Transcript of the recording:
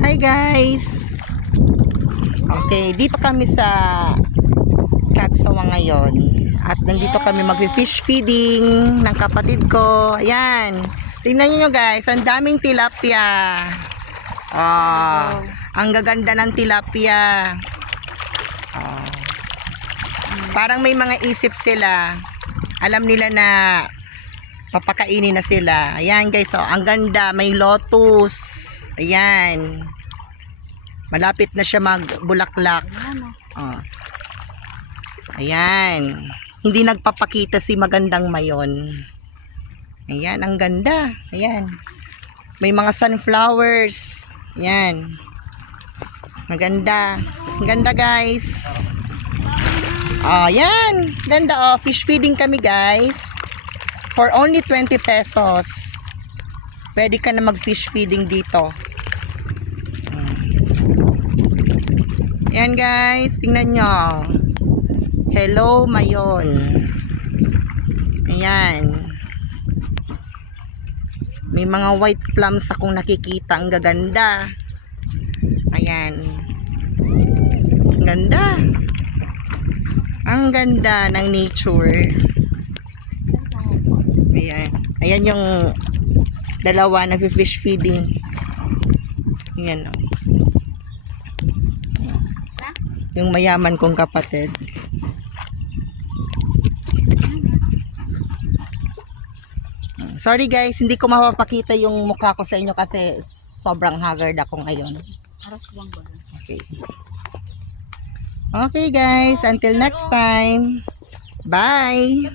Hi guys! Okay, dito kami sa Catsawa ngayon. At nandito kami mag-fish feeding ng kapatid ko. Ayan. Tingnan nyo guys, ang daming tilapia. Ang gaganda ng tilapia. Parang may mga isip sila. Alam nila na papakainin na sila. Ayan guys, ang ganda. May lotus. Ayan. Malapit na siya magbulaklak. Ayan. Hindi nagpapakita si magandang mayon. Ayan, ang ganda. Ayan. May mga sunflowers. Ayan. Maganda. Ang ganda guys. Ayan. Ganda fish feeding kami guys. For only 20 pesos. Pwede ka na mag fish feeding dito. Ayan guys. Tingnan nyo. Hello mayon. Ayan. May mga white plums akong nakikita. Ang gaganda. Ayan. Ang ganda. Ang ganda ng nature. Ayan. Ayan yung dalawa na fish feeding. Ayan o. Yung mayaman kong kapatid. Sorry guys, hindi ko mapapakita yung mukha ko sa inyo kasi sobrang haggard ako ngayon. Okay. Okay guys, until next time. Bye!